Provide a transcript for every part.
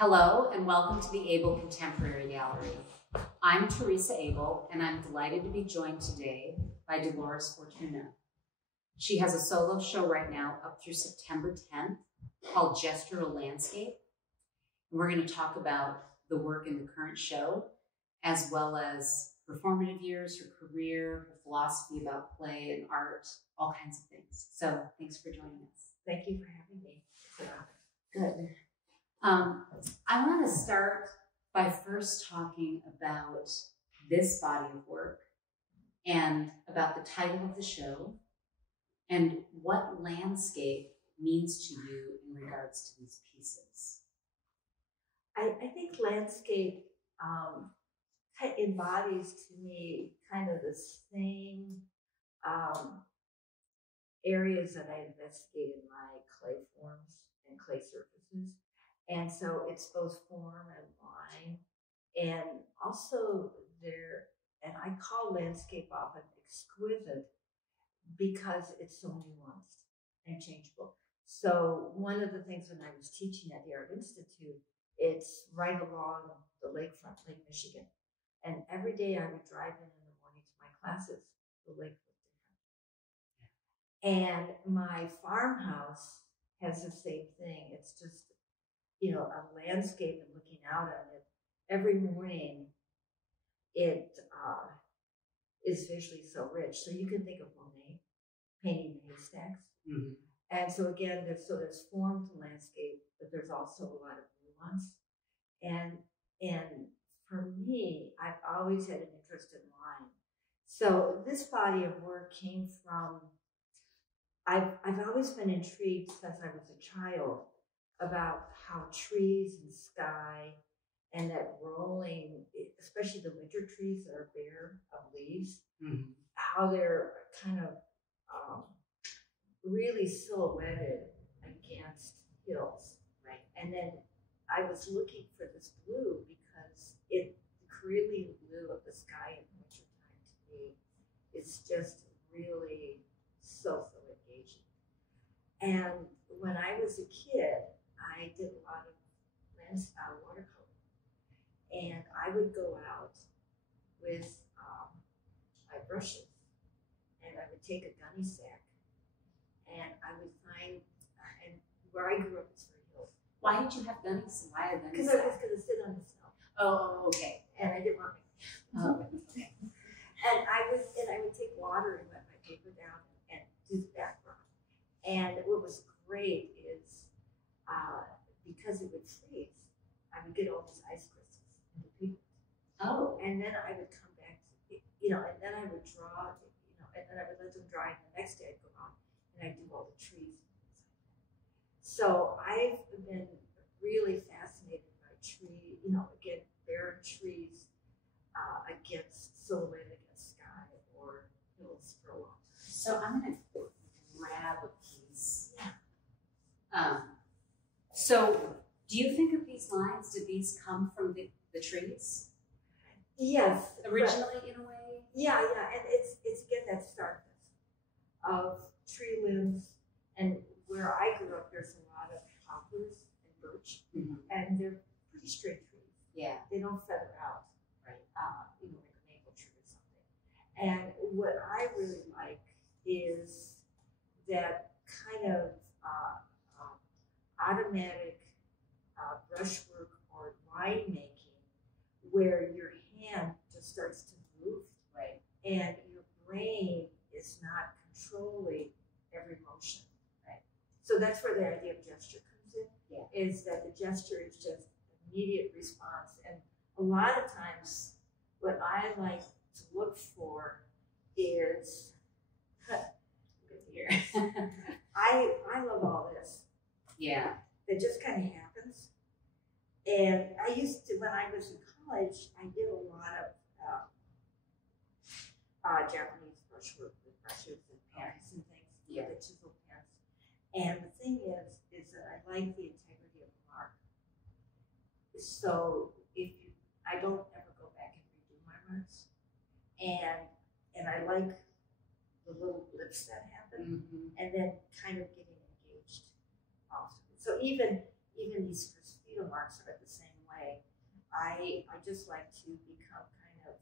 Hello and welcome to the Abel Contemporary Gallery. I'm Teresa Abel and I'm delighted to be joined today by Delores Fortuna. She has a solo show right now up through September 10th called Gestural Landscapes. And we're going to talk about the work in the current show, as well as performative years, her career, her philosophy about play and art, all kinds of things. So thanks for joining us. Thank you for having me. Good. I want to start by first talking about this body of work and about the title of the show and what landscape means to you in regards to these pieces. I think landscape embodies to me kind of the same areas that I investigate in my clay forms and clay surfaces. And so it's both form and line. And also and I call landscape often exquisite because it's so nuanced and changeable. So one of the things when I was teaching at the Art Institute, it's right along the lakefront, Lake Michigan. And every day I would drive in the morning to my classes, the lake looked different. And my farmhouse has the same thing. It's just, a landscape and looking out on it. Every morning, it is visually so rich. So you can think of Monet painting the haystacks. Mm-hmm. And so again, there's form to landscape, but there's also a lot of nuance. And for me, I've always had an interest in line. So this body of work came from, I've always been intrigued since I was a child about how trees and sky and that rolling, especially the winter trees that are bare of leaves, mm-hmm. how they're kind of really silhouetted against hills. Right. And then I was looking for this blue because the Carillion blue of the sky in wintertime to me is just really so engaging. And when I was a kid, I did a lot of watercolor. And I would go out with my brushes and I would take a gunny sack and I would find, and where I grew up is very hills. Why did you have gunnies? Why a gunny Because I was going to sit on the snow. Oh, okay. And I didn't want my okay. And I would take water and wet my paper down and do the background. And what was great is because it would freeze, I would get all these ice crystals in the pigment. Oh. And then I would come back to, and then I would draw, and then I would let them dry. And the next day I'd go out and I'd do all the trees. So I've been really fascinated by again, barren trees against silhouette against sky or hills for a long time. So I'm going to grab a piece. Yeah. So do you think of these lines, did these come from the trees? Yes. Originally, in a way? Yeah. And it's again, that starkness of tree limbs. And where I grew up, there's a lot of poplars and birch, mm-hmm. and they're pretty straight trees. Yeah. They don't feather out, right? Like a maple tree or something. And what I really like is that kind of automatic brushwork or line making where your hand just starts to move, right? And your brain is not controlling every motion, right? So that's where the idea of gesture comes in, yeah. Is that the gesture is just immediate response. And a lot of times what I like to look for is, here. I love all this. Yeah. It just kind of happens. And I used to, when I was in college, I did a lot of Japanese brushwork with brushes and pens and things, yeah. The chisel pens. And the thing is that I like the integrity of the mark. So I don't ever go back and redo my marks. And I like the little blips that happen, mm-hmm. and then kind of getting engaged often. So even these mosquito marks are the same way. I just like to become kind of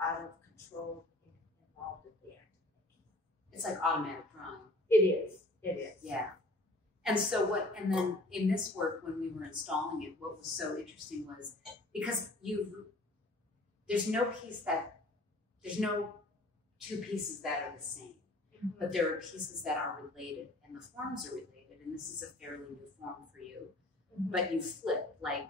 out of control and involved in the act of making. It's like automatic drawing. It is. It is. Yeah. And so and then in this work, when we were installing it, what was so interesting was because there's no two pieces that are the same, but there are pieces that are related and the forms are related. And this is a fairly new form for you, but you flip, like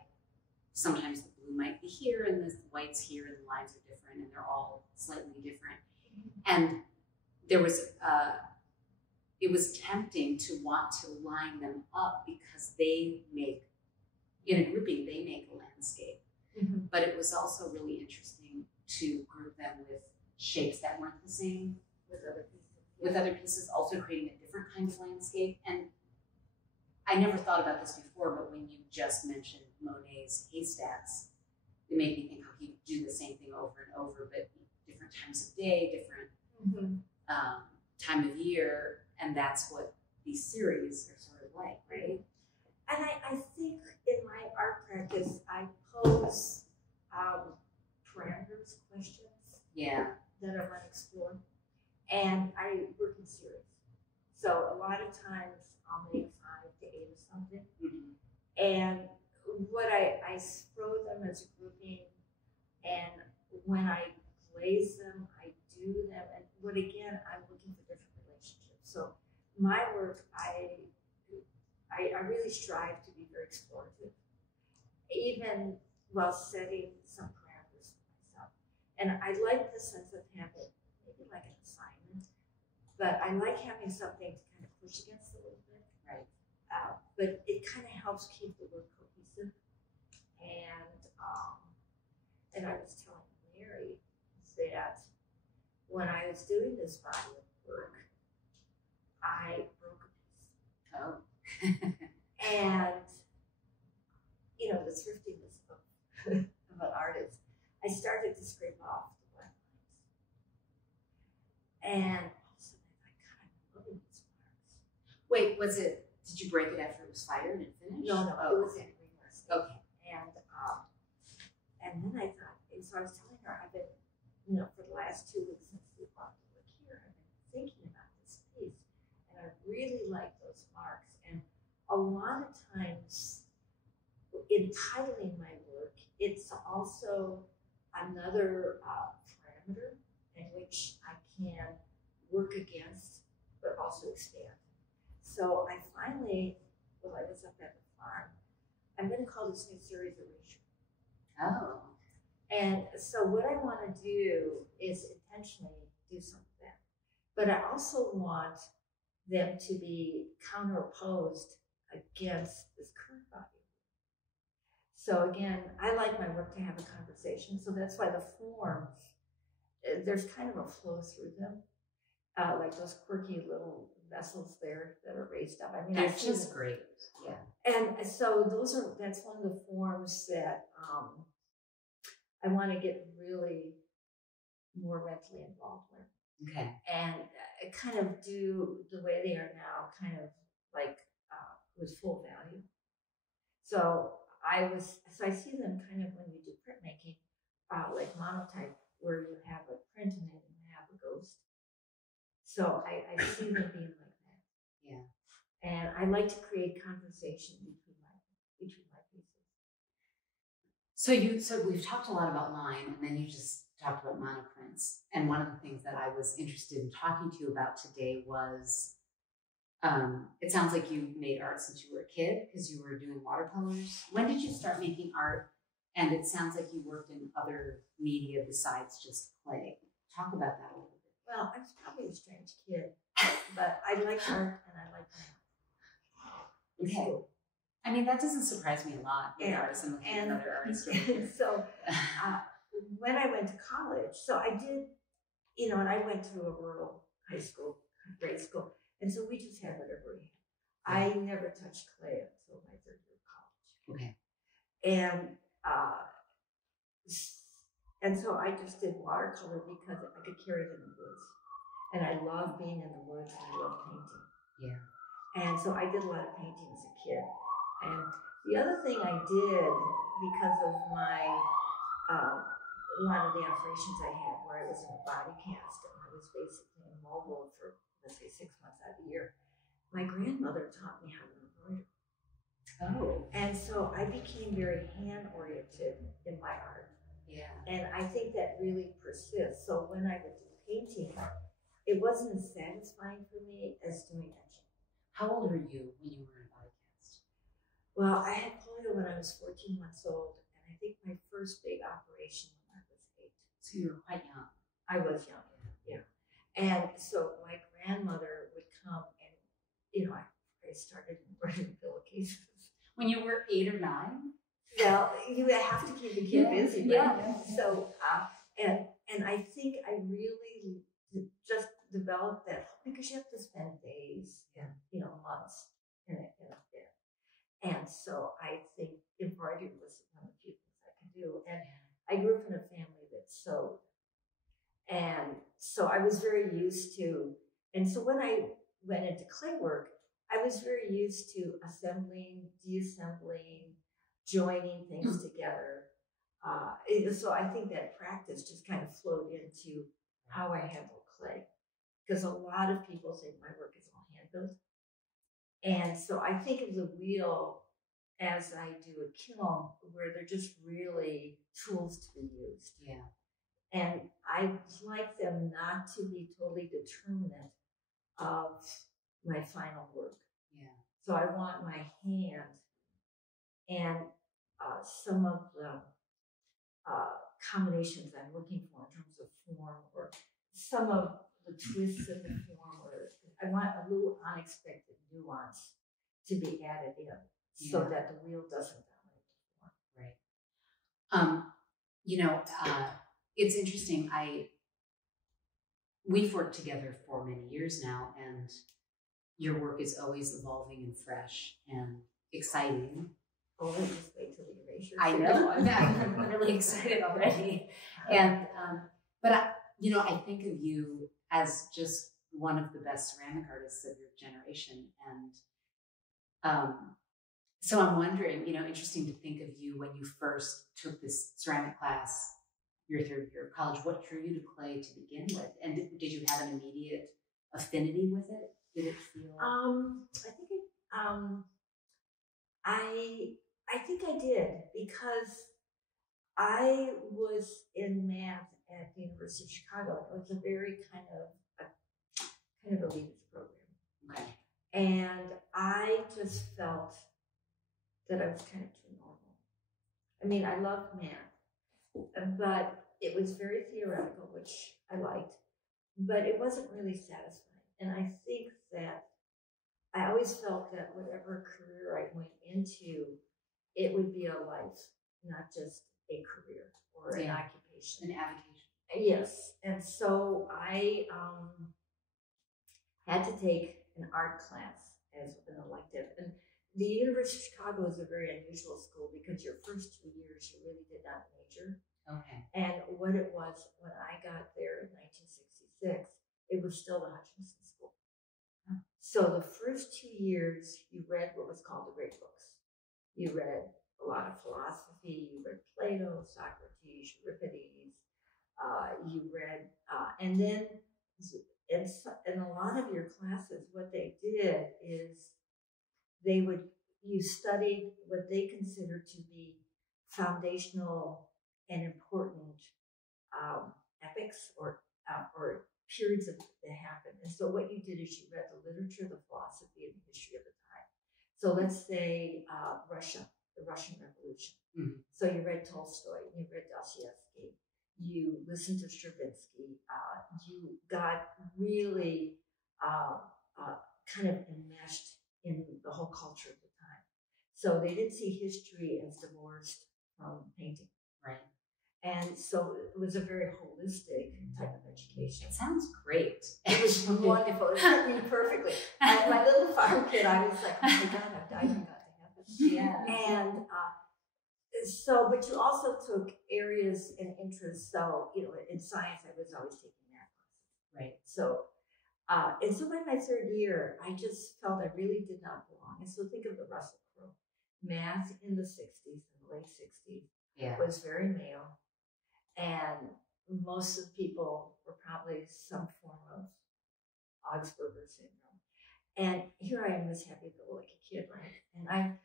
sometimes the blue might be here and the white's here and the lines are different and they're all slightly different. And there was, it was tempting to want to line them up because they make, in a grouping, they make a landscape. But it was also really interesting to group them with shapes that weren't the same with other pieces, also creating a different kind of landscape. And I never thought about this before, but when you just mentioned Monet's haystacks, it made me think how he would do the same thing over and over, but different times of day, different time of year, and that's what these series are sort of like, right? And I think in my art practice, I pose parameters, questions that are unexplored, and I work in series. So a lot of times I'll make 5 to 8 of something, and what I throw them as a grouping, and when I glaze them, I do them, and what again, I'm looking for different relationships. So my work, I really strive to be very explorative, even while setting some parameters for myself. And I like the sense of having maybe like an assignment, but I like having something to kind of push against a little bit. Right. But it kind of helps keep the work cohesive. And I was telling Mary that when I was doing this body of work, I broke a piece. Oh. And, you know, the thriftiness of an artist, I started to scrape off the black lines. And all of a sudden I thought, God, I'm loving these marks. Wait, did you break it after it was fired and finished? No, it was in real estate. Okay. And then I thought, and so I was telling her, I've been, you know, for the last 2 weeks since we bought the work here, I've been thinking about this piece. And I really like those marks. And a lot of times in titling my work, it's also another parameter in which I can work against, but also expand. So I finally, while I was up at the farm, I'm going to call this new series Erasure. Oh. And so what I want to do is intentionally do some of that. But I also want them to be counterposed against this current body. So again, I like my work to have a conversation. So that's why the forms, there's kind of a flow through them. Like those quirky little vessels there that are raised up. I mean, they're just great. Yeah. And so that's one of the forms that I want to get really more mentally involved with. Okay. And kind of do the way they are now, kind of like with full value. So I see them kind of when you do printmaking, like monotype, where you have a print in it and you have a ghost. So I see them being like that. Yeah. And I like to create conversation between my pieces. So we've talked a lot about line, and then you just talked about monoprints. And one of the things that I was interested in talking to you about today was, it sounds like you made art since you were a kid because you were doing watercolors. When did you start making art? And it sounds like you worked in other media besides just clay. Talk about that a little bit. Well, I was probably a strange kid, but I like art and I like math. Okay. Cool. I mean, that doesn't surprise me a lot. Artists and other artists. So when I went to college, so I did, you know, and I went through a rural high school, grade school, and so we just had whatever we had. I never touched clay until my 3rd year of college. Okay. And so I just did watercolor because I could carry it in the woods. And I love being in the woods and I love painting. Yeah. And so I did a lot of painting as a kid. And The other thing I did, because of my a lot of the operations I had where I was in a body cast and I was basically immobile for, let's say, 6 months out of the year, my grandmother taught me how to embroider. Oh. And so I became very hand-oriented in my art. Yeah. And I think that really persists. So when I would do painting, it wasn't as satisfying for me as doing etching. How old were you when you were in body cast? Well, I had polio when I was 14 months old, and I think my first big operation when I was 8. So you were quite young. I was young, yeah. And so my grandmother would come and, I started embroidering pillowcases. When you were 8 or 9? Well, you have to keep the kid busy, right? Yeah. So, and I think I really just developed that because you have to spend days and, months in a bit. And so I think embroidery was one of the few things I could do. And I grew up in a family that sewed. And so I was very used to, and so when I went into clay work, I was very used to assembling, deassembling, joining things together. So I think that practice just kind of flowed into how I handle clay. Because a lot of people think my work is all hand built. And so I think of the wheel as I do a kiln where they're just really tools to be used. Yeah. And I like them not to be totally determinant of my final work. Yeah. So I want my hand and some of the combinations I'm looking for in terms of form, or some of the twists in the form, or I want a little unexpected nuance to be added in so that the wheel doesn't dominate the form. Right. It's interesting. We've worked together for many years now, and your work is always evolving and fresh and exciting. Oh, just wait till the erasure. I know. I'm really excited already. And but I think of you as just one of the best ceramic artists of your generation, and so I'm wondering, interesting to think of you when you first took this ceramic class, your third year of college. What drew you to clay to begin with, and did you have an immediate affinity with it? Did it feel? I think I did, because I was in math at the University of Chicago. It was a very kind of elitist program. Okay. And I just felt that I was kind of too normal. I mean, I loved math, but it was very theoretical, which I liked, but it wasn't really satisfying. And I think that I always felt that whatever career I went into, it would be a life, not just a career or an occupation. An avocation. Yes. And so I had to take an art class as an elective. And the University of Chicago is a very unusual school because your first 2 years, you really did not major. Okay. And what it was, when I got there in 1966, it was still the Hutchinson School. So the first 2 years, you read what was called the great books. You read a lot of philosophy, you read Plato, Socrates, Euripides, you read, and then in a lot of your classes, what they did is you studied what they considered to be foundational and important epics or periods that happened. And so what you did is you read the literature, the philosophy, and the history of the time. So let's say Russia, the Russian Revolution. Mm-hmm. So you read Tolstoy, you read Dostoevsky, you listened to Stravinsky, you got really kind of enmeshed in the whole culture of the time. So they didn't see history as divorced from painting. Right. And so it was a very holistic type of education. It sounds great. It was wonderful. It fit me perfectly. And my little farm kid, I was like, oh my God, I got to heaven. Yeah. And so, but you also took areas and interests. So, in science, I was always taking math classes. Right. So, and so by my third year, I just felt I really did not belong. And so think of the Russell Crowe. math in the 60s, in the late 60s, Yeah. was very male. And most of the people were probably some form of Augsburger syndrome. And here I am, this happy-go-lucky kid, right? And I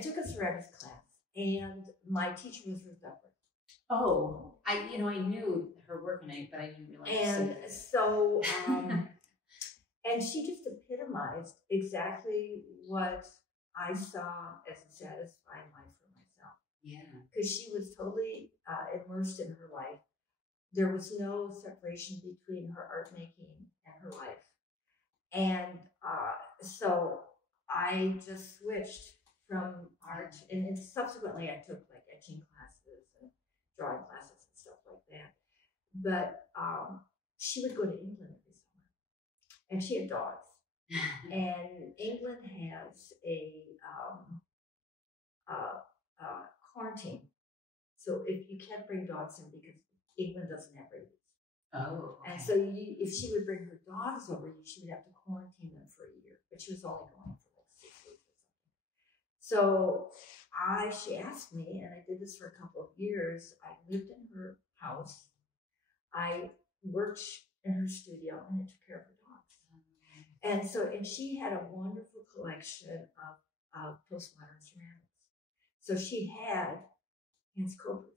took a ceramics class, and my teacher was Ruth Upper. Oh, I knew her work in it, but I didn't realize. And so, and she just epitomized exactly what I saw as a satisfying life for myself. Yeah. Because she was totally immersed in her life. There was no separation between her art making and her life. And so I just switched from art, and subsequently I took like etching classes and drawing classes and stuff like that. But she would go to England every summer, and she had dogs. And England has a quarantine, so if you can't bring dogs in because England doesn't have rabies. Oh. Okay. And so if she would bring her dogs over, she would have to quarantine them for a year. But she was only going for like 6 weeks or something. So she asked me, and I did this for a couple of years. I lived in her house. I worked in her studio, and I took care of her dogs. And she had a wonderful collection of postmodern ceramics. So she had Hans Cobras.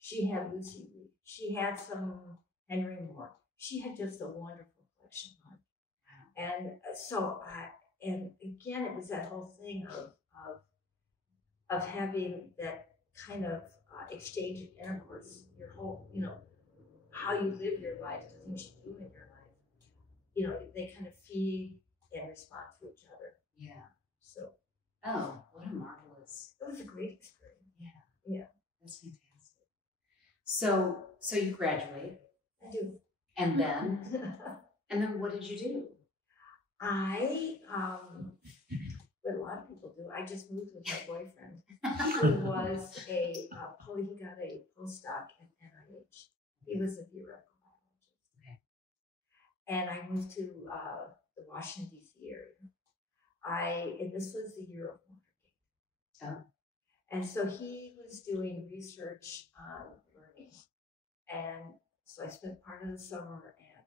She had Lucy Reed. She had some Henry Moore. She had just a wonderful collection of art. And so and again, it was that whole thing of having that kind of exchange of intercourse, your whole, how you live your life, the things you do in your life, they kind of feed and respond to each other. Yeah. So. Oh, what a marvelous. It was a great experience. Yeah. Yeah. That's fantastic. So you graduate. I do. And then, what did you do? What a lot of people do, I just moved with my boyfriend. He was he got a postdoc at NIH. He was a theoretical biologist. Okay. And I moved to the Washington, D.C. area. And this was the year of Watergate. Oh. And so he was doing research on learning. And so I spent part of the summer at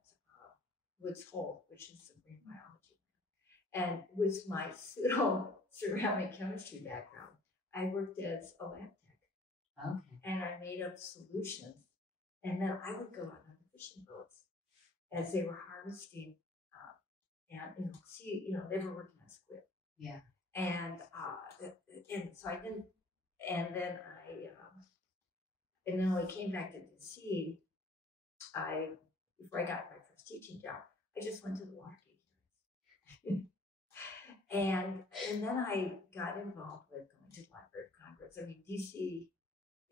Woods Hole, which is a marine biology lab. And with my pseudo-ceramic chemistry background, I worked as a lab tech. Okay. And I made up solutions. And then I would go out on the fishing boats as they were harvesting and they were working on squid. Yeah. And so I didn't, and then when I came back to DC, before I got my first teaching job, I just went to the Watergate hearings. and then I got involved with going to the Library of Congress. I mean, DC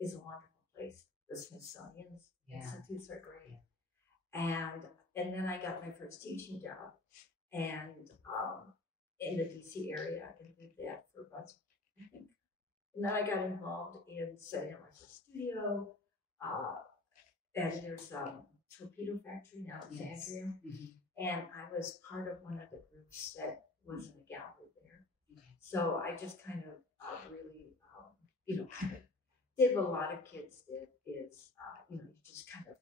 is a wonderful place. The Smithsonian Institutes are great. Yeah. And then I got my first teaching job, and in the DC area, and did that for about, I think. And then I got involved in setting up my first studio. And there's a torpedo factory now in Alexandria. Mm-hmm. And I was part of one of the groups that was in the gallery there. Okay. So I just kind of really, kind of did what a lot of kids did is, you just kind of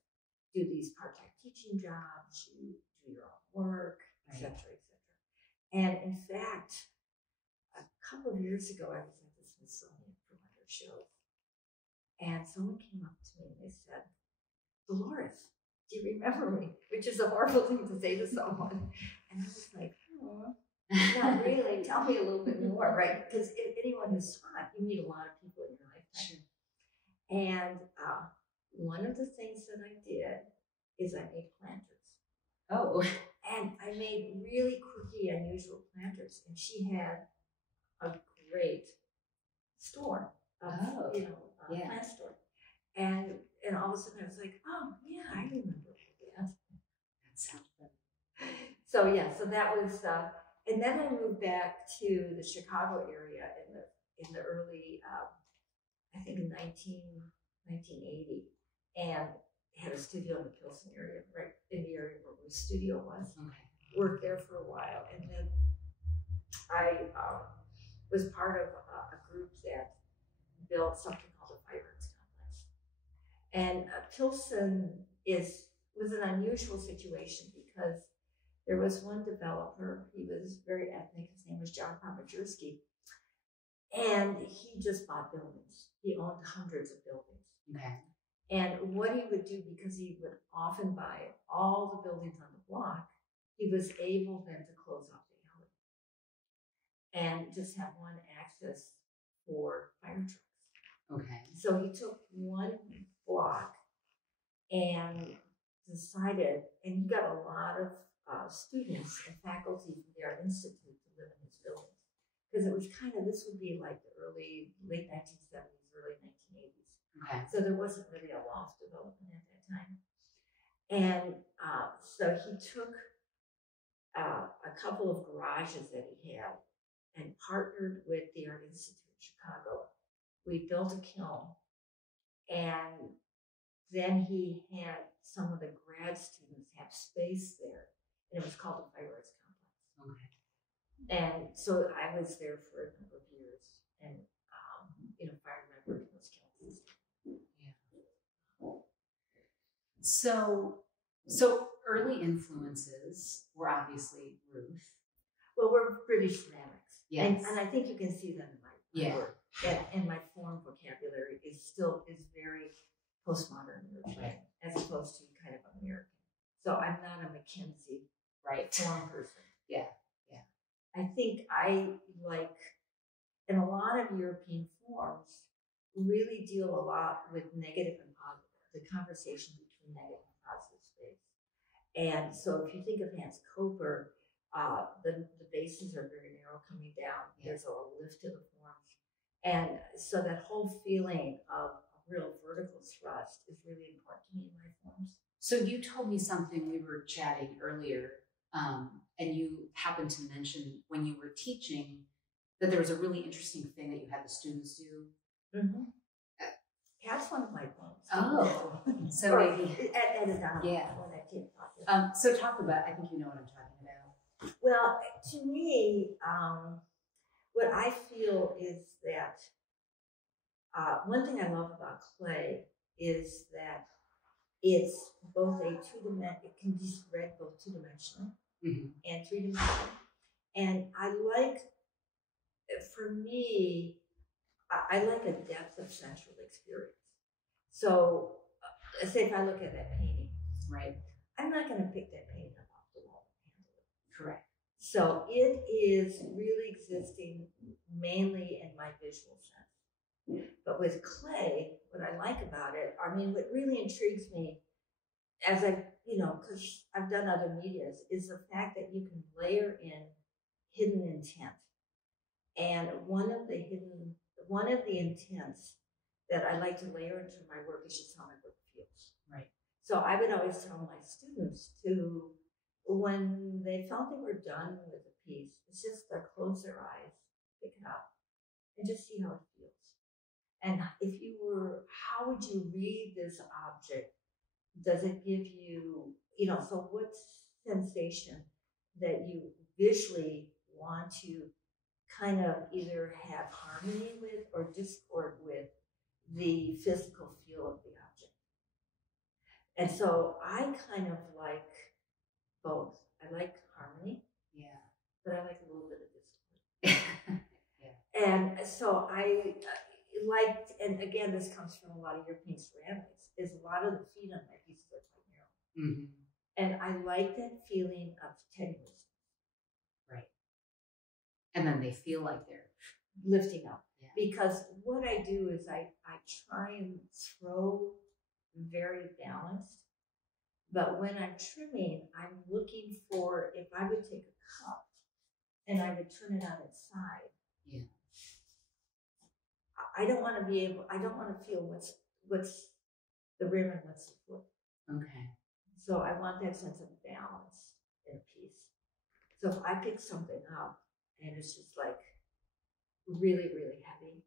do these part-time teaching jobs, you do your own work, et cetera, et cetera. And in fact, a couple of years ago, I was at the Smithsonian for one of their shows. And someone came up to me and they said, Delores, do you remember me? Which is a horrible thing to say to someone. And I was like, not really. Tell me a little bit more, right? Because anyone who's taught, you meet a lot of people in your lifetime. Sure. And one of the things that I did is I made planters. Oh. And I made really quirky, unusual planters. And she had a great store, plant store. And all of a sudden I was like, oh, yeah, I remember that. That sounds fun. So that was, and then I moved back to the Chicago area in the early, I think 1980, and had a studio in the Pilsen area, right in the area where the studio was. Okay. Worked there for a while, and then I was part of a group that built something called the Fireworks Complex. And Pilsen was an unusual situation because there was one developer, he was very ethnic, his name was John Pomajerski, and he just bought buildings. He owned hundreds of buildings. Okay. And what he would do, because he would often buy all the buildings on the block, he was able then to close off the alley and just have one access for fire trucks. Okay. So he took one block and decided, and he got a lot of students and faculty from the Art Institute to live in his buildings. Because it was this would be like the late 1970s, early 1980s. Okay. So there wasn't really a loft development at that time. And so he took a couple of garages that he had and partnered with the Art Institute in Chicago. We built a kiln, and then he had some of the grad students have space there, and it was called the Fireworks Complex. Okay. And so I was there for a number of years, and fired my work in those kilns. Yeah. So early influences were obviously Ruth. Well, we're British ceramics. Yes. And I think you can see them in my work. And my form vocabulary is very postmodern European, as opposed to kind of American. So I'm not a Mackenzie form person. Yeah. I think I like, and a lot of European forms really deal a lot with negative and positive, the conversation between negative and positive space. And so if you think of Hans Koper, the bases are very narrow coming down. There's a lift to the forms. And so that whole feeling of a real vertical thrust is really important to me in my forms. So you told me something, we were chatting earlier, and you happened to mention when you were teaching that there was a really interesting thing that you had the students do. Mm-hmm. That's one of my poems. Oh, so maybe at a time when I can't talk. So talk about. I think you know what I'm talking about. Well, to me, what I feel is that one thing I love about clay is that it's both it can be spread both two-dimensionally and three-dimensionally. And I like, for me, I like a depth of sensual experience. So, say if I look at that painting, right, I'm not going to pick that painting up off the wall and handle it. Correct. So it is really existing mainly in my visual sense. But with clay, what I like about it, what really intrigues me, as because I've done other medias, is the fact that you can layer in hidden intent. And one of the intents that I like to layer into my work is just how my work feels. Right. So I would always tell my students to, when they felt they were done with a piece, it's just to close their eyes, pick it up, and just see how it feels. And how would you read this object? Does it give you, so what sensation that you visually want to kind of either have harmony with or discord with the physical feel of the object. And so I kind of like both. I like harmony, but I like a little bit of discord. And so I liked, and again, this comes from a lot of European ceramics, is a lot of the feet on my pieces are quite narrow. Mm-hmm. And I like that feeling of tenuousness. Right. And then they feel like they're lifting up. Yeah. Because what I do is I try and throw very balanced, but when I'm trimming, I'm looking for, if I would take a cup and I would turn it on its side. Yeah. I don't want to feel what's the rim and what's the foot. Okay. So I want that sense of balance in a piece. So if I pick something up and it's just like really, really heavy,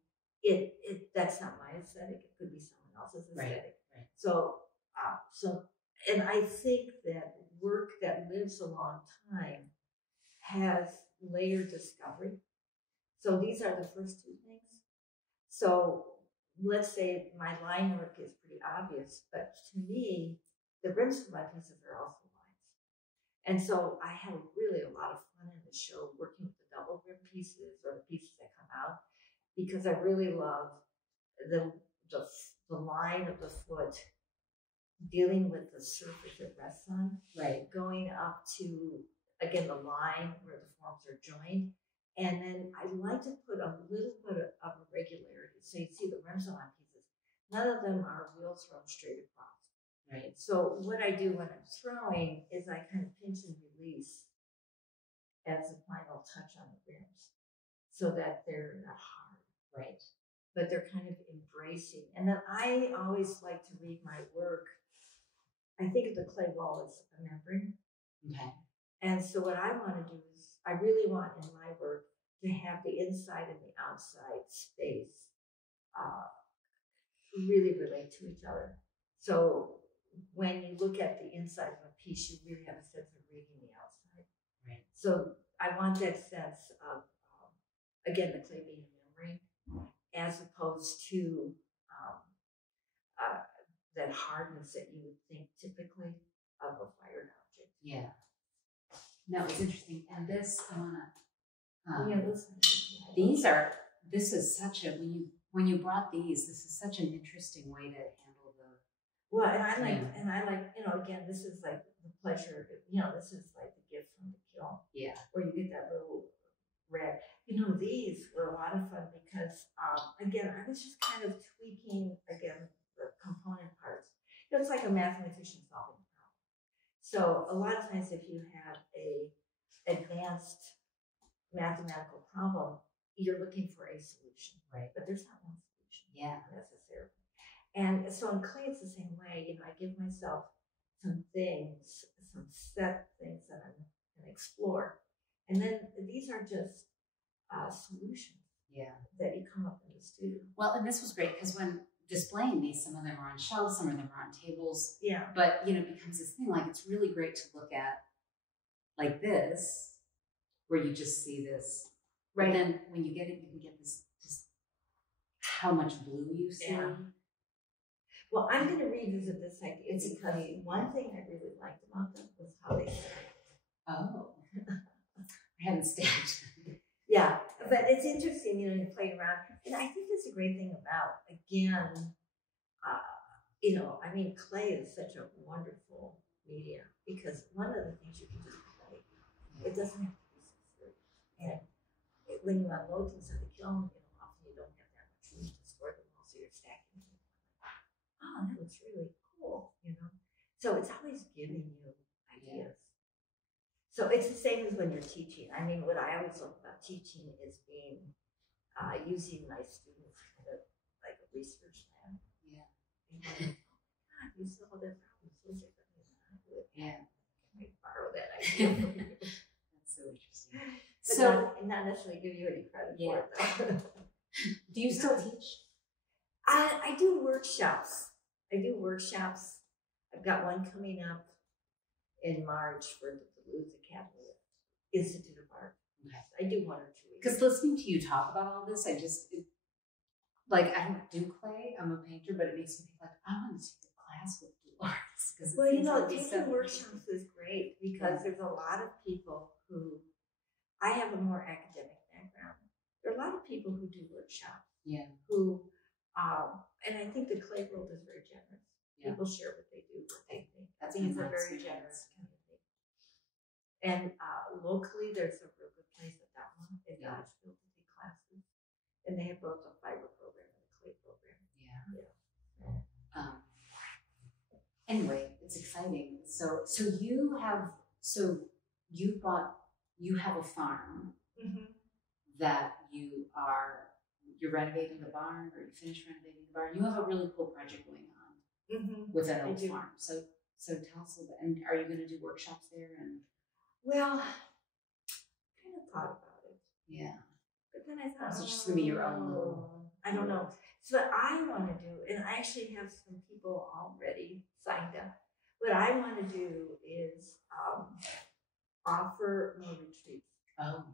that's not my aesthetic. It could be someone else's aesthetic. Right. So and I think that work that lives a long time has layered discovery. So these are the first two things. So let's say my line work is pretty obvious, but to me, the rims of my pieces are also lines. And so I have really a lot of fun in the show working with the double rim pieces or the pieces that come out, because I really love the line of the foot dealing with the surface it rests on, right, going up to, again, the line where the forms are joined. And then I like to put a little bit of irregularity. So you see the rims on my pieces. None of them are wheel thrown straight across. right. So what I do when I'm throwing is I kind of pinch and release as a final touch on the rims so that they're not hard. Right. But they're kind of embracing. And then I always like to read my work. I think of the clay wall as a membrane. Okay. And so what I want to do is I really want in my work to have the inside and the outside space really relate to each other. So when you look at the inside of a piece, you really have a sense of reading the outside. Right. So I want that sense of, again, the clay being a memory, as opposed to that hardness that you would think typically of a fired object. Yeah. No, it's interesting. And this, I want to, this is such a, when you brought these, this is such an interesting way to handle the. Well, and I like, again, this is like the pleasure, this is like the gift from the kiln. Yeah. Where you get that little red. These were a lot of fun because, again, I was just kind of tweaking, again, the component parts. It's like a mathematician solving a problem. So a lot of times if you have a advanced mathematical problem, you're looking for a solution. Right. But there's not one solution. Yeah. Necessarily. And so in clay, it's the same way. I give myself some things, some set things that I'm going to explore. And then these are just solutions that you come up in the studio. Well, and this was great because when displaying these, some of them are on shelves, some of them are on tables. Yeah. But, it becomes this thing, like it's really great to look at like this, where you just see this. Right. But then when you get it, you can get this, just how much blue you see. Yeah. Well, I'm going to revisit this idea because one thing I really liked about them was how they stacked. Oh. I haven't stacked. Yeah, but it's interesting, you play around. And I think that's a great thing about, again, clay is such a wonderful medium because one of the things you can just play, it doesn't have to be so serious. And when you unload things at the kiln, often you don't have that much room to store them all, so you're stacking them. Oh, that looks really cool, So it's always giving you ideas. So it's the same as when you're teaching. What I always love about teaching is using my students kind of like a research lab. Yeah. And you solve that problem so differently than I would. Yeah. Can I borrow that idea from you? That's so interesting. But So not necessarily give you any credit for it, though. Do you still teach? I do workshops. I've got one coming up in March for the Delores Academy Institute of Art. Okay. I do 1 or 2 weeks. Because listening to you talk about all this, I don't do clay. I'm a painter, but it makes me think like I want to take a class with Delores. Well, taking workshops is great because there's a lot of people who I have a more academic background. There are a lot of people who do workshops. Yeah. Who, and I think the clay world is very generous. Yeah. People share what they do, what they think. I think it's a very generous community. And locally, there's a real good place at that one in Nashville to take classes. And they have both a fiber program and a clay program. Yeah. Anyway, it's exciting. So you have a farm that you're renovating the barn, or you finished renovating the barn. You have a really cool project going on with an old farm. So tell us a little bit. And are you going to do workshops there? And well, I kind of thought about it. Yeah. But then I thought, so it's just going to be your own little. I don't know. So what I want to do, and I actually have some people already signed up. What I want to do is offer more retreats. Oh,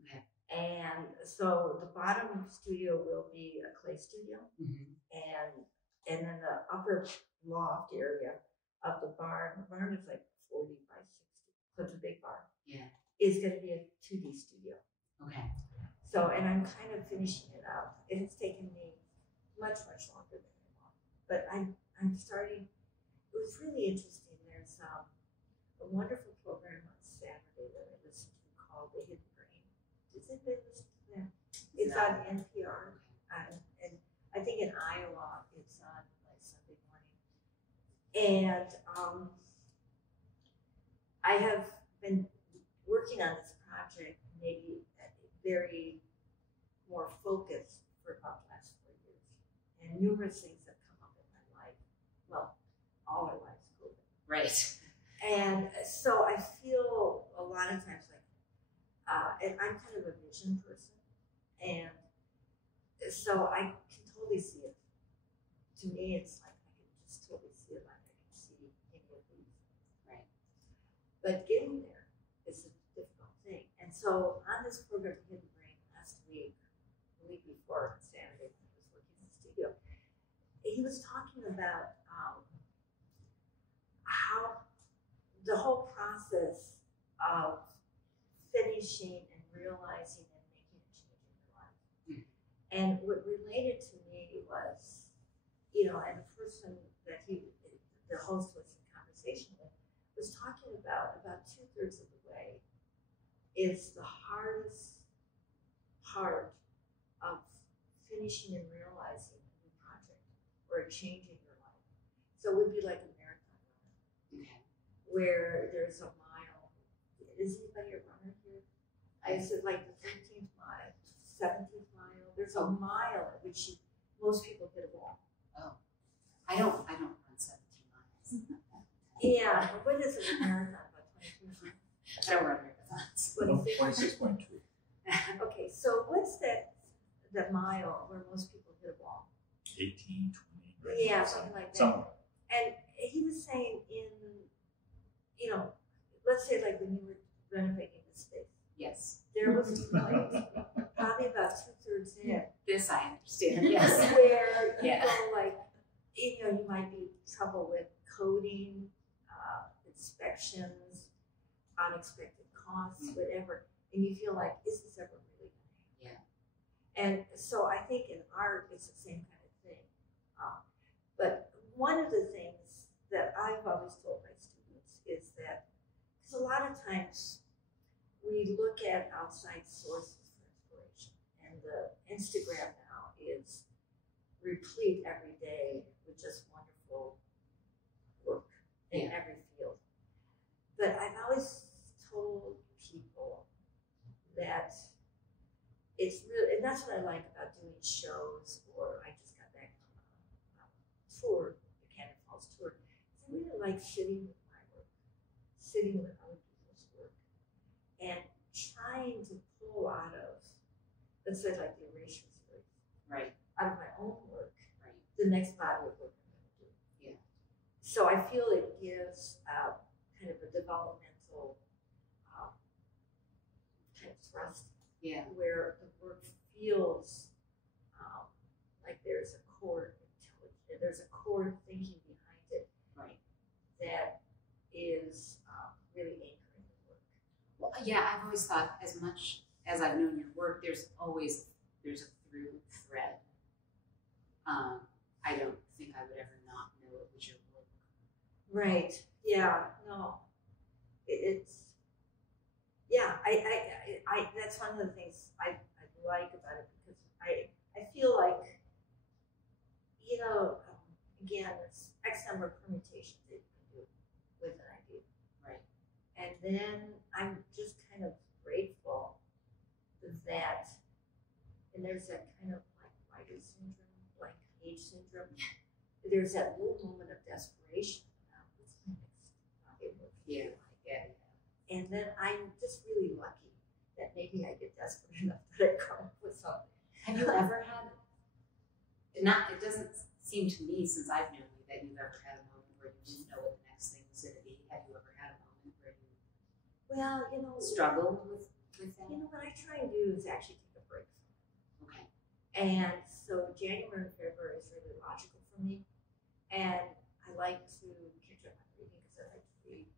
okay. And so the bottom studio will be a clay studio, and then the upper loft area of the barn is like 40 by 60, so it's a big barn. Yeah. Is going to be a 2D studio. Okay. So, and I'm kind of finishing it up. It has taken me much longer than I want, but I'm starting. It was really interesting. There's a wonderful program on Saturday that I listened to called The Hidden Brain. Does anybody listen to that? It's on NPR, and I think in Iowa it's on like Sunday morning. And I have been working on this project maybe very more focused for about the last 4 years, and numerous things have come up in my life. Well, all our lives, COVID. Right. And so I feel a lot of times like, and I'm kind of a vision person, and so I can totally see it. To me, it's like I can just totally see it, like I can see any of these. Right. But getting there is a difficult thing. And so on this program, Hidden Brain, last week, the week before Saturday, when I was working in the studio, he was talking about how the whole process of finishing and realizing and making a change in your life. And what related to me was, and the person that the host was in conversation with, was talking about 2/3 of the way is the hardest part of finishing and realizing a new project or a change in your life. So it would be like a marathon runner, where there's a mile. Is anybody a runner here? I said like the 13th mile, 17th mile. There's a mile at which most people hit a wall. Oh, I don't run 17 miles. Yeah, what is a marathon? About 22 miles? I don't run marathons. 26.2. Okay, so what's that mile where most people hit a wall? 18, 20. Right? Yeah, something like that. Somewhere. And he was saying let's say like when you were renovating the space. Yes. There was a point, probably about 2/3 in. This I understand. Yes. Where you go like, you might be in trouble with coding, inspections, unexpected costs, whatever, and you feel like, is this ever really going to happen? Yeah. And so I think in art it's the same kind of thing. But one of the things that I've always told my students is that, because a lot of times we look at outside sources for inspiration, and the Instagram now is replete every day with just wonderful work in every field. But I've always told people that it's really, and that's what I like about doing shows, or I just got back from a tour, the Cannon Falls tour. I really like sitting with my work, sitting with other people's work, and trying to pull out of, let's say like the erasure series, right, out of my own work, right, the next body of work I'm going to do. Yeah. So I feel it gives kind of a developmental kind of thrust. Yeah. Where the work feels like there's a core intelligence, there's a core thinking behind it, right, that is really anchoring the work. Well, yeah, I've always thought, as much as I've known your work, there's a through thread. I don't think I would ever not know it was your work. Right. Yeah. No. It's. Yeah. I. That's one of the things I like about it, because I feel like, again, it's X number of permutations that you can do with an idea. Right. And then I'm just kind of grateful that, and there's that kind of like writer syndrome, like age syndrome. There's that little moment of desperation. What's my next work? Yeah. Yeah. And then I'm just really lucky that maybe I get desperate enough that I come up with something. Have you ever had, it doesn't seem to me, since I've known you, that you've ever had a moment where you didn't know what the next thing was going to be. Have you ever had a moment where you struggled with with that? You know, what I try and do is actually take a break. Okay. And so January and February is really logical for me. And I like to catch up on reading because I like to read.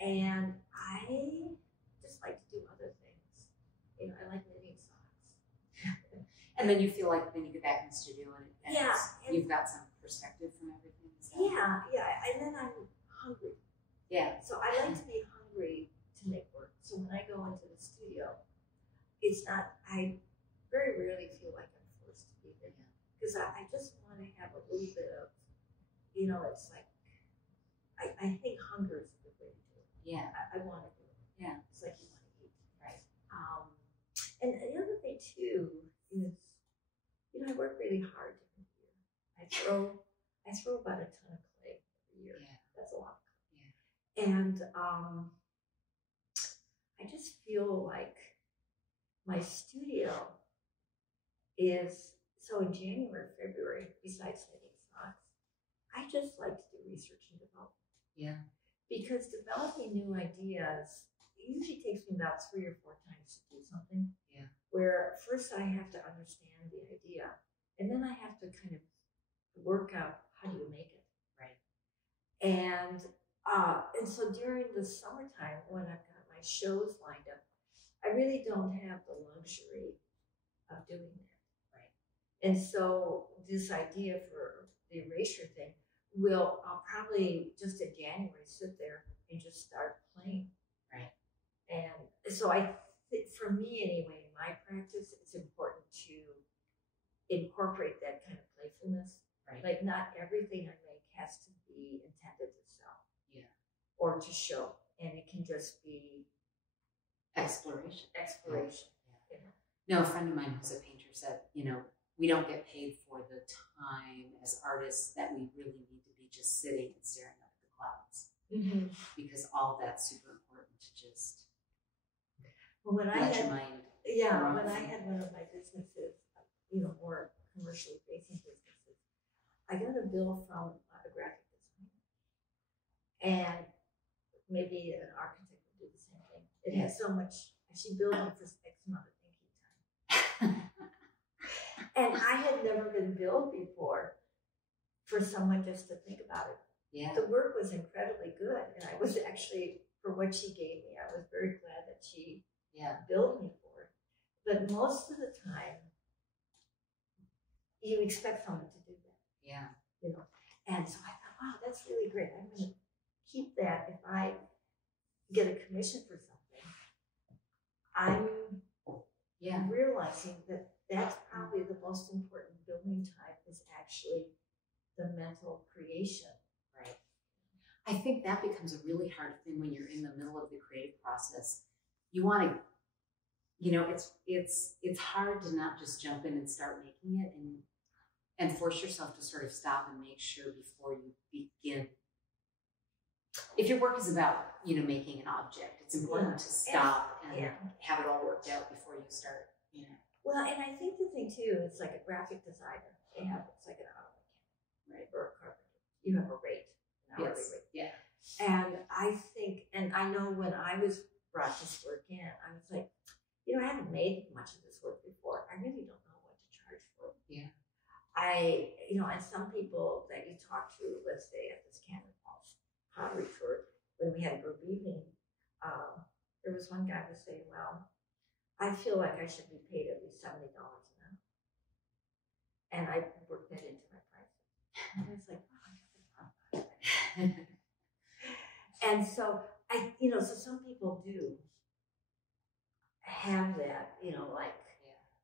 And I just like to do other things. You know, I like knitting socks. And then you feel like when you get back in the studio and Yeah, you've got some perspective from everything. Yeah, and then I'm hungry. Yeah. So I like to be hungry to make work. So when I go into the studio, it's not, I very rarely feel like I'm forced to be there. Because I just want to have a little bit of, you know, it's like, I think hunger is a good way to do it. Yeah. I want to do it. Yeah. It's like you want to eat. Right. And the other thing too is, you know, I work really hard every year. I throw about a ton of clay every year. Yeah. That's a lot. Yeah. And I just feel like my studio is, so in January, February, besides knitting socks, I just like to do research and development. Yeah. Because developing new ideas, it usually takes me about 3 or 4 times to do something. Yeah. Where first I have to understand the idea, and then I have to kind of work out how do you make it. Right. And so during the summertime when I've got my shows lined up, I really don't have the luxury of doing that. Right. And so this idea for the erasure thing I'll probably just in January sit there and just start playing. Right. And so I think for me anyway, in my practice, it's important to incorporate that kind of playfulness. Right. Like not everything I make has to be intended to sell. Yeah. Or to show. And it can just be exploration. Yeah. You know? No, a friend of mine who's a painter said, you know, we don't get paid for the time as artists that we really need to be just sitting and staring up at the clouds. Mm-hmm. Because all that's super important to just let your mind. Yeah, when I had one of my businesses, you know, more commercially facing businesses, I got a bill from a graphic designer. And maybe an architect would do the same thing. It has so much, she billed me for X amount of thinking time. And I had never been billed before for someone just to think about it. Yeah. The work was incredibly good. And I was actually, for what she gave me, I was very glad that she billed me for it. But most of the time, you expect someone to do that. Yeah. You know, and so I thought, wow, that's really great. I'm going to keep that. If I get a commission for something, I'm realizing that that's probably the most important building time is actually the mental creation. Right. I think that becomes a really hard thing when you're in the middle of the creative process. You want to, you know, it's hard to not just jump in and start making it and force yourself to sort of stop and make sure before you begin. If your work is about, you know, making an object, it's important to stop and have it all worked out before you start, you know. Well, and I think the thing too, it's like a graphic designer. It's like an hourly account, right? Or a carpenter. You have a rate, an hourly rate. Yeah. And I think, and I know when I was brought this work in, I was like, you know, I haven't made much of this work before. I really don't know what to charge for it. Yeah. You know, and some people that you talk to, let's say at this Cannon Falls pottery tour, when we had a group evening, there was one guy who was saying, well, I feel like I should be paid at least $70 an hour. And I worked that into my price. And I was like, oh, I never thought about that. And so you know, so some people do have that, you know, like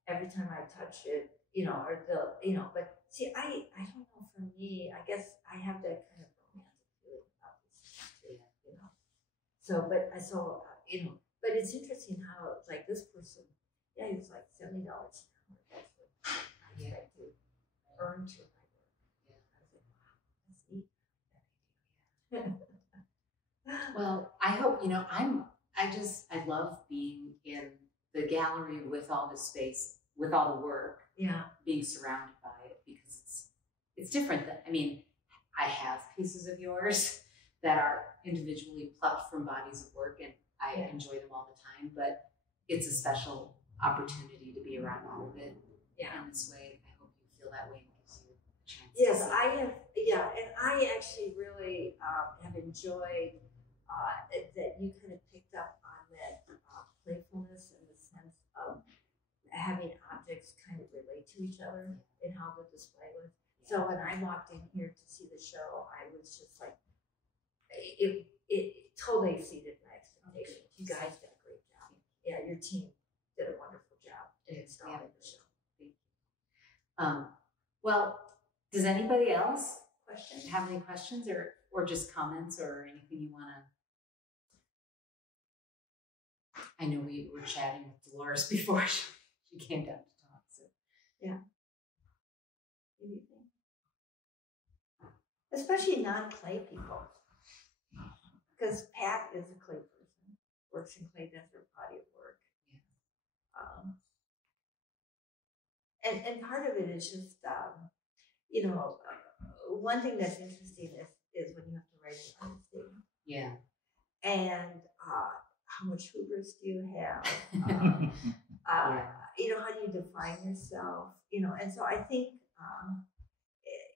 every time I touch it, you know, or they'll, you know, but see, I don't know, for me, I guess I have that kind of romantic feeling about this too, you know. So, you know, but it's interesting how, like, this person, it's like $70 an hour. That's what I expect to earn to my work. Yeah. I was like, wow, that's neat. Well, I hope, you know, I love being in the gallery with all the space, with all the work, being surrounded by it, because it's different. I mean, I have pieces of yours that are individually plucked from bodies of work, and I enjoy them all the time, but it's a special opportunity to be around all of it. Yeah. In this way, I hope you feel that way and gives you a chance. Yes, I have. Yeah, and I actually really have enjoyed that you kind of picked up on that playfulness in the sense of having objects kind of relate to each other and how to display with. So when I walked in here to see the show, I was just like, it totally exceeded my expectations. You guys did a great job. Yeah, your team did a wonderful job in installing the show. Well, does anybody else have any questions or just comments or anything you want to? I know we were chatting with Delores before she came down to talk. So yeah, what do you think? Especially non-clay people, because Pat is a clay person, works in clay, does her body of work. Yeah. And part of it is just one thing that's interesting is when you have to write an artist statement. Yeah. And how much hubris do you have? Yeah. How do you define yourself? And so I think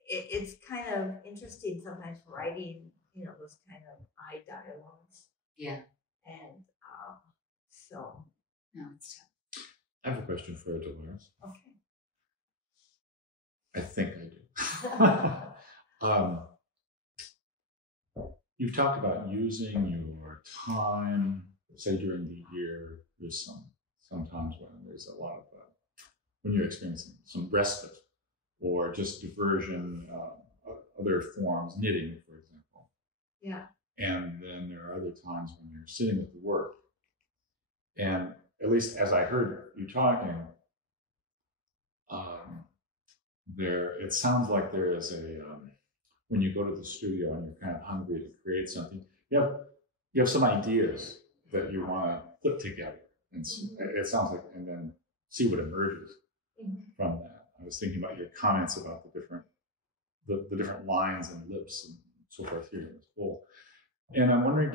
it's kind of interesting sometimes writing, those kind of high dialogues. Yeah. And so. No, it's tough. I have a question for Delores. Okay. I think I do. You've talked about using your time, say during the year. There's sometimes when there's a lot of when you're experiencing some respite or just diversion, other forms, knitting, for example. Yeah. And then there are other times when you're sitting with the work. And at least as I heard you talking, it sounds like there is when you go to the studio and you're kind of hungry to create something, you have some ideas that you want to put together, and it sounds like, and then see what emerges from that. I was thinking about your comments about the different lines and lips and so forth here in this whole, and I'm wondering,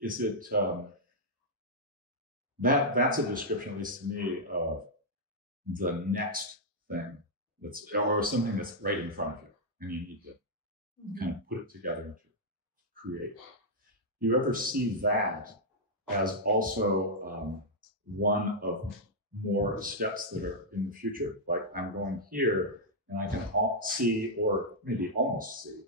is it that's a description, at least to me, of the next thing or something that's right in front of you, and you need to kind of put it together and to create. Do you ever see that as also one of more steps that are in the future? Like, I'm going here and I can see, or maybe almost see,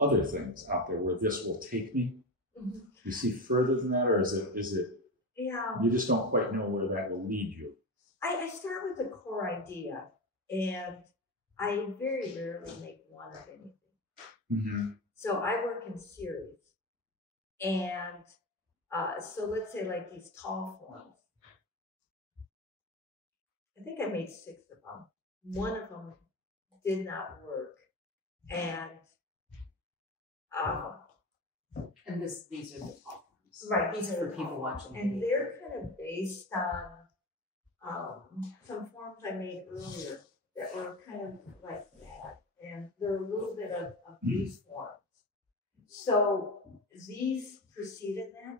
other things out there where this will take me. Do you see further than that, or is it yeah, you just don't quite know where that will lead you? I start with the core idea, and I very rarely make one of anything. So I work in series, and so let's say like these tall forms. I think I made 6 of them. One of them did not work, and these are the tall forms. Right, these for are people watching. And they're kind of based on some forms I made earlier that were kind of like that. And they're a little bit of these forms. So these preceded that.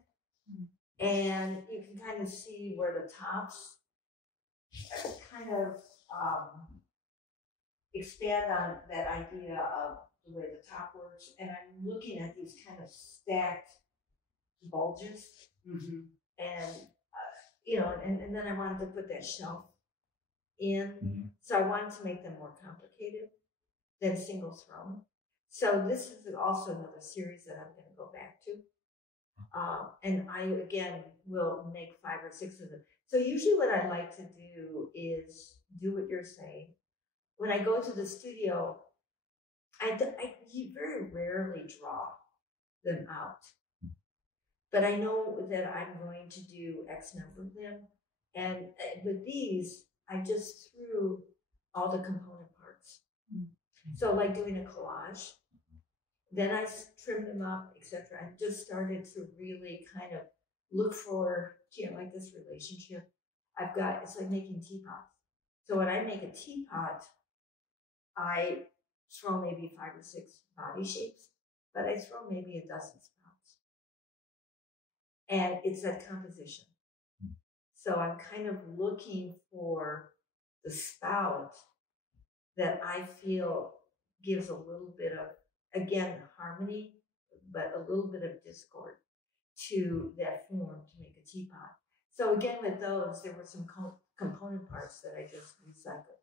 And you can kind of see where the tops kind of expand on that idea of the way the top works. And I'm looking at these kind of stacked bulges. And and then I wanted to put that shelf in. So I wanted to make them more complicated than single throne. So this is also another series that I'm going to go back to. And I, again, will make 5 or 6 of them. So usually what I like to do is do what you're saying. When I go to the studio, I very rarely draw them out. But I know that I'm going to do X number of them. And with these, I just threw all the component parts. So like doing a collage, then I trimmed them up, etc. I just started to really kind of look for, like this relationship. It's like making teapots. So when I make a teapot, I throw maybe 5 or 6 body shapes, but I throw maybe a dozen sprouts. And it's that composition. So I'm kind of looking for the spout that I feel gives a little bit of, again, harmony, but a little bit of discord to that form to make a teapot. So again, with those, there were some component parts that I just recycled.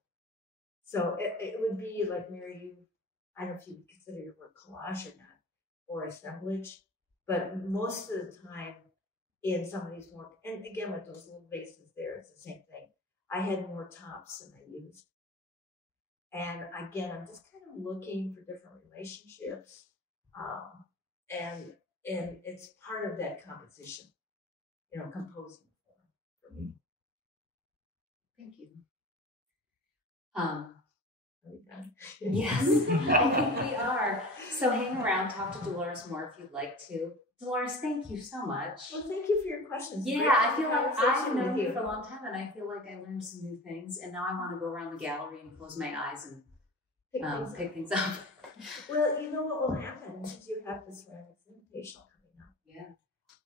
So it would be like, Mary, you, I don't know if you would consider your work collage or not, or assemblage, but most of the time in some of these more, and again, with those little vases there, it's the same thing. I had more tops than I used. And again, I'm just kind of looking for different relationships. And it's part of that composition, you know, composing form for me. Thank you. Are we done? Yes, I think we are. So hang around, talk to Delores more if you'd like to. Delores, thank you so much. Well, thank you for your questions. Yeah, I feel like I've known you for a long time, and I feel like I learned some new things, and now I want to go around the gallery and close my eyes and pick things up. Well, you know what will happen is you have the ceramics invitational coming up. Yeah.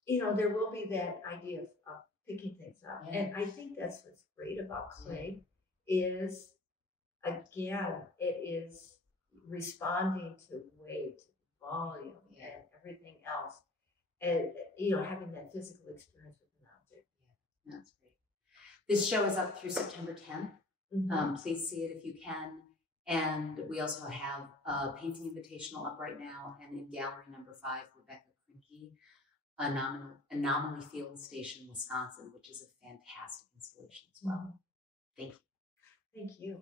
You know, there will be that idea of picking things up. Yeah. And I think that's what's great about clay is, again, it is responding to weight, volume, and everything else. And, you know, having that physical experience with an object. Yeah, that's great. This show is up through September 10th. Mm-hmm. Please see it if you can. And we also have a painting invitational up right now, and in gallery number 5, Rebecca Krinke, Anomaly Field Station, Wisconsin, which is a fantastic installation as well. Mm-hmm. Thank you. Thank you.